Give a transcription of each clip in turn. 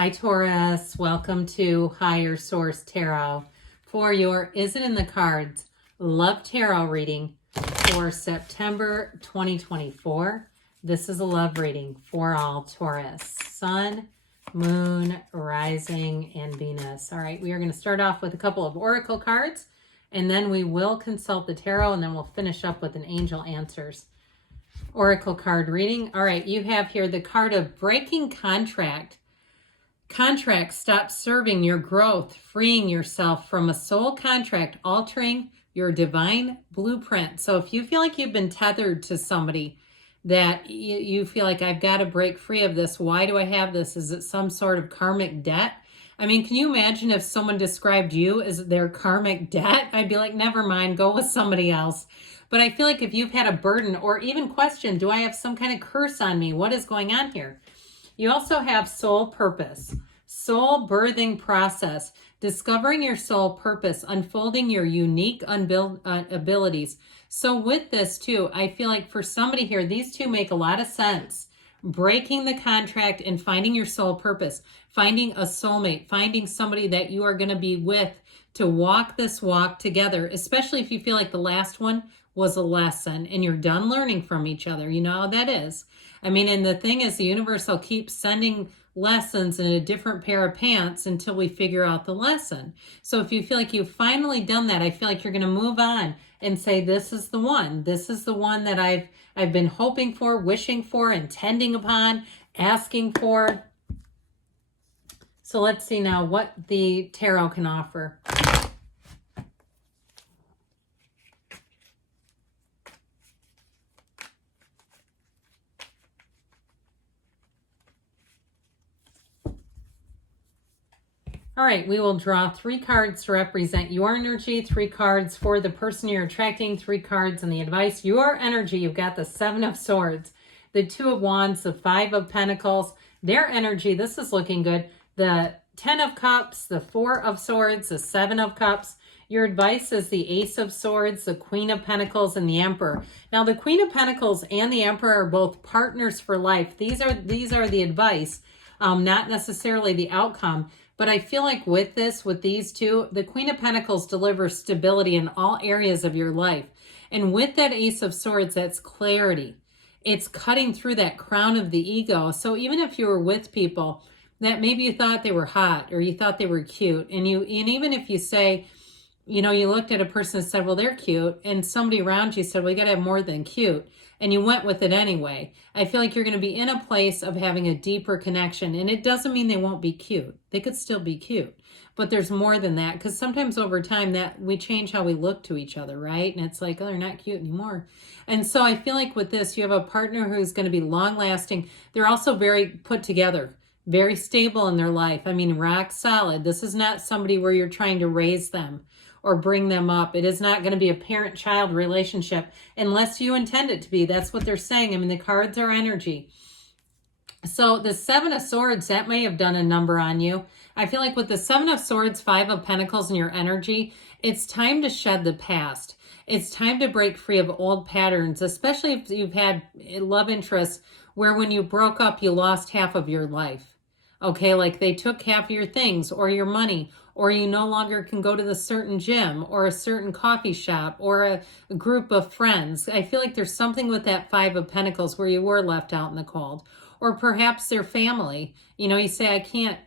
Hi Taurus, welcome to Higher Source Tarot for your Is It in the Cards Love Tarot reading for September 2024. This is a love reading for all Taurus, Sun, Moon, Rising, and Venus. All right, we are going to start off with a couple of oracle cards, and then we will consult the tarot, and then we'll finish up with an angel answers. Oracle card reading. All right, you have here the card of breaking contract. Contract stops serving your growth, freeing yourself from a soul contract, altering your divine blueprint. So if you feel like you've been tethered to somebody, that you feel like I've got to break free of this. Why do I have this? Is it some sort of karmic debt? I mean, can you imagine if someone described you as their karmic debt? I'd be like, never mind, go with somebody else. But I feel like if you've had a burden or even question, do I have some kind of curse on me? What is going on here? You also have soul purpose, soul birthing process, discovering your soul purpose, unfolding your unique abilities. So with this too, I feel like for somebody here, these two make a lot of sense. Breaking the contract and finding your soul purpose, finding a soulmate, finding somebody that you are going to be with to walk this walk together, especially if you feel like the last one was a lesson and you're done learning from each other. You know how that is. I mean, and the thing is, the universe will keep sending lessons in a different pair of pants until we figure out the lesson. So if you feel like you've finally done that, I feel like you're going to move on and say, this is the one. This is the one that I've been hoping for, wishing for, intending upon, asking for. So let's see now what the tarot can offer. All right, we will draw 3 cards to represent your energy, 3 cards for the person you're attracting, 3 cards and the advice. Your energy, you've got the 7 of Swords, the 2 of Wands, the 5 of Pentacles. Their energy, this is looking good. The 10 of Cups, the 4 of Swords, the 7 of Cups. Your advice is the Ace of Swords, the Queen of Pentacles, and the Emperor. Now, the Queen of Pentacles and the Emperor are both partners for life. These are the advice, not necessarily the outcome. But I feel like with this, with these two, the Queen of Pentacles delivers stability in all areas of your life. And with that Ace of Swords, that's clarity. It's cutting through that crown of the ego. So even if you were with people that maybe you thought they were hot or you thought they were cute, and even if you say, you know, you looked at a person and said, well, they're cute, and somebody around you said, well, you got to have more than cute, and you went with it anyway, I feel like you're going to be in a place of having a deeper connection. And it doesn't mean they won't be cute. They could still be cute, but there's more than that, because sometimes over time that we change how we look to each other, right? And it's like, oh, they're not cute anymore. And so I feel like with this, you have a partner who's going to be long lasting. They're also very put together, very stable in their life. I mean, rock solid. This is not somebody where you're trying to raise them or bring them up. It is not going to be a parent-child relationship unless you intend it to be. That's what they're saying. I mean, the cards are energy. So the 7 of Swords, that may have done a number on you. I feel like with the 7 of Swords, 5 of Pentacles, and your energy, it's time to shed the past. It's time to break free of old patterns, especially if you've had love interests where when you broke up, you lost half of your life. Okay, like they took half of your things or your money, or you no longer can go to the certain gym or a certain coffee shop or a group of friends. I feel like there's something with that 5 of Pentacles where you were left out in the cold. Or perhaps their family. You know, you say, I can't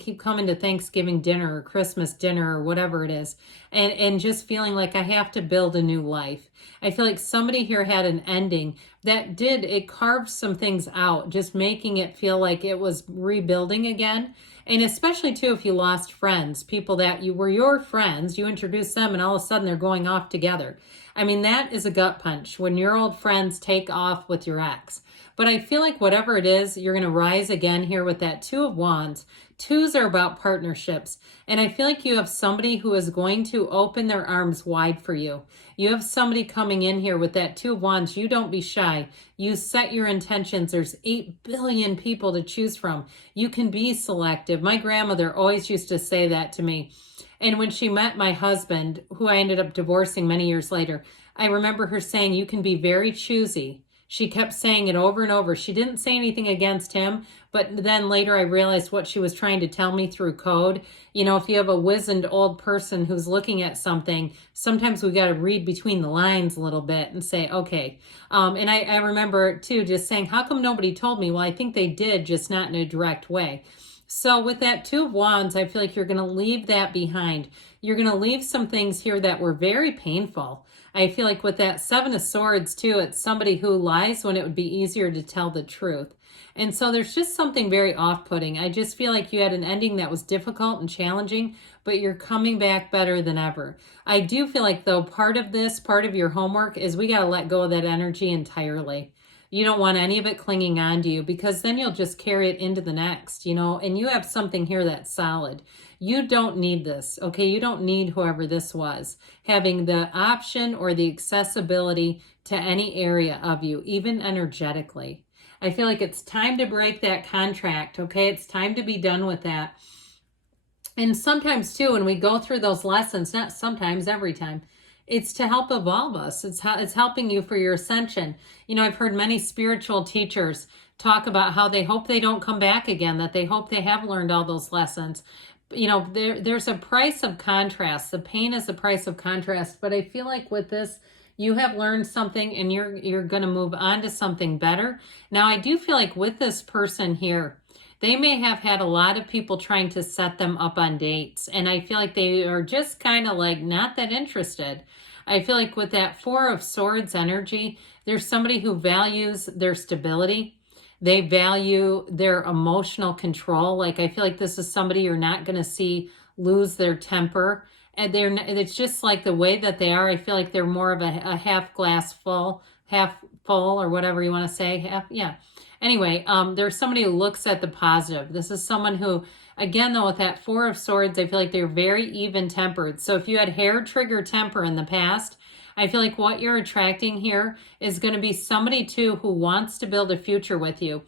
keep coming to Thanksgiving dinner or Christmas dinner or whatever it is. And just feeling like I have to build a new life. I feel like somebody here had an ending that it carved some things out, just making it feel like it was rebuilding again. And especially too, if you lost friends, people that you were your friends, you introduced them and all of a sudden they're going off together. I mean, that is a gut punch when your old friends take off with your ex. But I feel like whatever it is, you're going to rise again here with that 2 of Wands. 2s are about partnerships. And I feel like you have somebody who is going to open their arms wide for you. You have somebody coming in here with that 2 of Wands. You don't be shy. You set your intentions. There's 8 billion people to choose from. You can be selective. My grandmother always used to say that to me. And when she met my husband, who I ended up divorcing many years later, I remember her saying, you can be very choosy, She kept saying it over and over. She didn't say anything against him, but then later I realized what she was trying to tell me through code. You know, if you have a wizened old person who's looking at something, sometimes we got to read between the lines a little bit and say, okay. And I remember too, just saying, how come nobody told me? Well, I think they did, just not in a direct way. So with that Two of Wands, I feel like you're going to leave that behind. You're going to leave some things here that were very painful. I feel like with that Seven of Swords too, it's somebody who lies when it would be easier to tell the truth. And so there's just something very off-putting. I just feel like you had an ending that was difficult and challenging, but you're coming back better than ever. I do feel like though part of this, part of your homework is we got to let go of that energy entirely. You don't want any of it clinging on to you, because then you'll just carry it into the next, you know, and you have something here that's solid. You don't need this, okay? You don't need whoever this was having the option or the accessibility to any area of you, even energetically. I feel like it's time to break that contract, okay? It's time to be done with that. And sometimes too, when we go through those lessons, not sometimes, every time, it's to help evolve us. It's helping you for your ascension. You know, I've heard many spiritual teachers talk about how they hope they don't come back again, that they hope they have learned all those lessons. You know, there's a price of contrast. The pain is the price of contrast. But I feel like with this, you have learned something and you're going to move on to something better. Now, I do feel like with this person here, they may have had a lot of people trying to set them up on dates. And I feel like they are just kind of like not that interested. I feel like with that Four of Swords energy, there's somebody who values their stability. They value their emotional control. Like I feel like this is somebody you're not going to see lose their temper. And it's just like the way that they are. I feel like they're more of a half glass full, half full, or whatever you want to say. Yeah. Anyway, there's somebody who looks at the positive. This is someone who, again, though, with that Four of Swords, I feel like they're very even-tempered. So if you had hair trigger temper in the past, I feel like what you're attracting here is going to be somebody, too, who wants to build a future with you.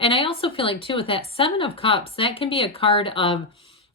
And I also feel like, too, with that Seven of Cups, that can be a card of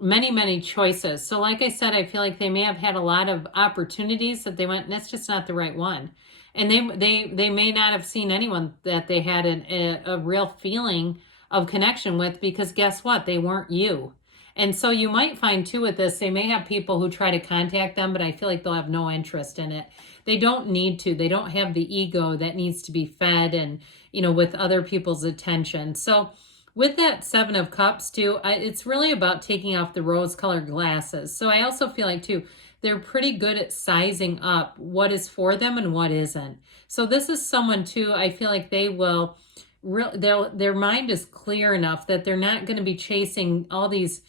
many, many choices. So like I said, I feel like they may have had a lot of opportunities that they went, that's just not the right one. And they may not have seen anyone that they had a real feeling of connection with, because guess what? They weren't you. And so you might find too with this, they may have people who try to contact them, but I feel like they'll have no interest in it. They don't need to. They don't have the ego that needs to be fed and, you know, with other people's attention. So with that Seven of Cups too, it's really about taking off the rose-colored glasses. So I also feel like too, they're pretty good at sizing up what is for them and what isn't. So this is someone too, I feel like they will, their mind is clear enough that they're not going to be chasing all these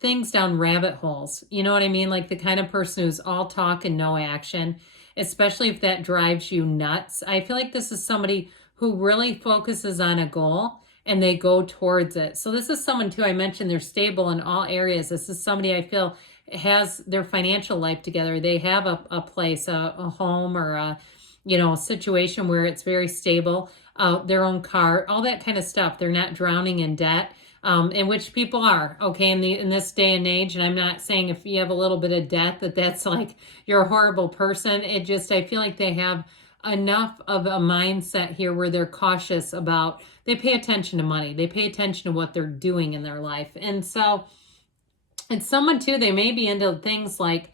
things down rabbit holes. You know what I mean? Like the kind of person who's all talk and no action, especially if that drives you nuts. I feel like this is somebody who really focuses on a goal and they go towards it. So this is someone too, I mentioned they're stable in all areas. This is somebody I feel has their financial life together. They have a place, a home, or a, you know, a situation where it's very stable, their own car, all that kind of stuff. They're not drowning in debt, in which people are, okay, in this day and age. And I'm not saying if you have a little bit of debt that's like you're a horrible person. It just, I feel like they have enough of a mindset here where they're cautious about, they pay attention to money. They pay attention to what they're doing in their life. And so it's someone too, they may be into things like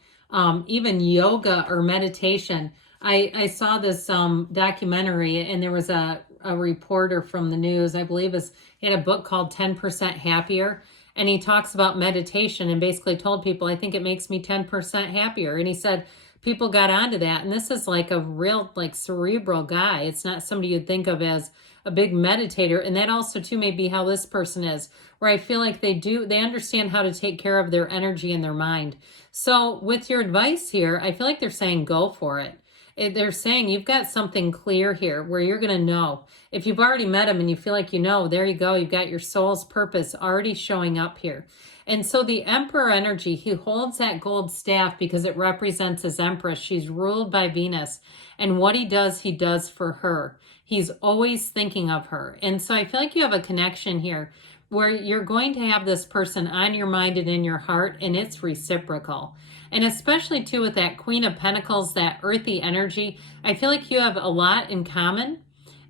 even yoga or meditation. I saw this documentary, and there was a reporter from the news, I believe he had a book called 10% Happier. And he talks about meditation and basically told people, I think it makes me 10% happier. And he said people got onto that. And this is like a real like cerebral guy. It's not somebody you'd think of as a big meditator. And that also too may be how this person is, where I feel like they understand how to take care of their energy and their mind. So with your advice here, I feel like they're saying go for it. They're saying you've got something clear here where you're going to know. If you've already met him and you feel like you know, there you go. You've got your soul's purpose already showing up here. And so the Emperor energy, he holds that gold staff because it represents his Empress. She's ruled by Venus. And what he does for her. He's always thinking of her. And so I feel like you have a connection here where you're going to have this person on your mind and in your heart, and it's reciprocal. And especially too with that Queen of Pentacles, that earthy energy, I feel like you have a lot in common.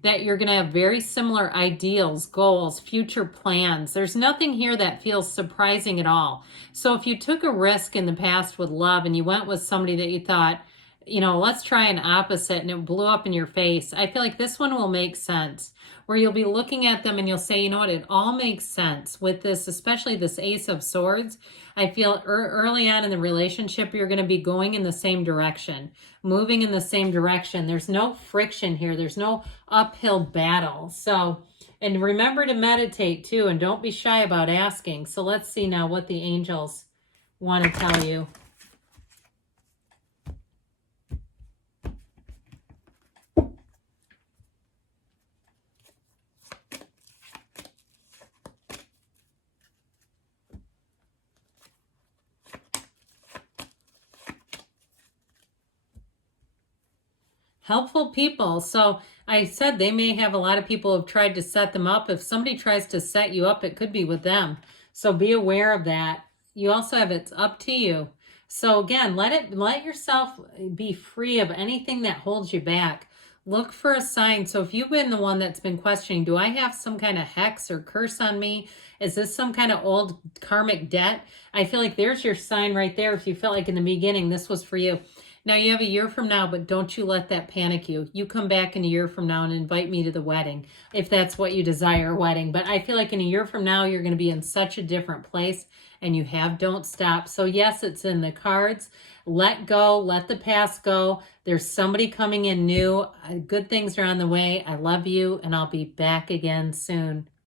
that you're going to have very similar ideals, goals, future plans. There's nothing here that feels surprising at all. So if you took a risk in the past with love and you went with somebody that you thought, you know, let's try an opposite, and it blew up in your face, I feel like this one will make sense, where you'll be looking at them and you'll say, you know what, it all makes sense with this, especially this Ace of Swords. I feel early on in the relationship, you're going to be going in the same direction, moving in the same direction. There's no friction here. There's no uphill battle. So, and remember to meditate too, and don't be shy about asking. So let's see now what the angels want to tell you. Helpful people. So I said they may have a lot of people who have tried to set them up. If somebody tries to set you up, it could be with them. So be aware of that. You also have it's up to you. So again, let yourself be free of anything that holds you back. Look for a sign. So if you've been the one that's been questioning, do I have some kind of hex or curse on me? Is this some kind of old karmic debt? I feel like there's your sign right there. If you felt like in the beginning this was for you. Now you have a year from now, but don't you let that panic you. You come back in a year from now and invite me to the wedding, if that's what you desire, a wedding. But I feel like in a year from now, you're going to be in such a different place, and you have don't stop. So yes, it's in the cards. Let go, let the past go. There's somebody coming in new. Good things are on the way. I love you, and I'll be back again soon.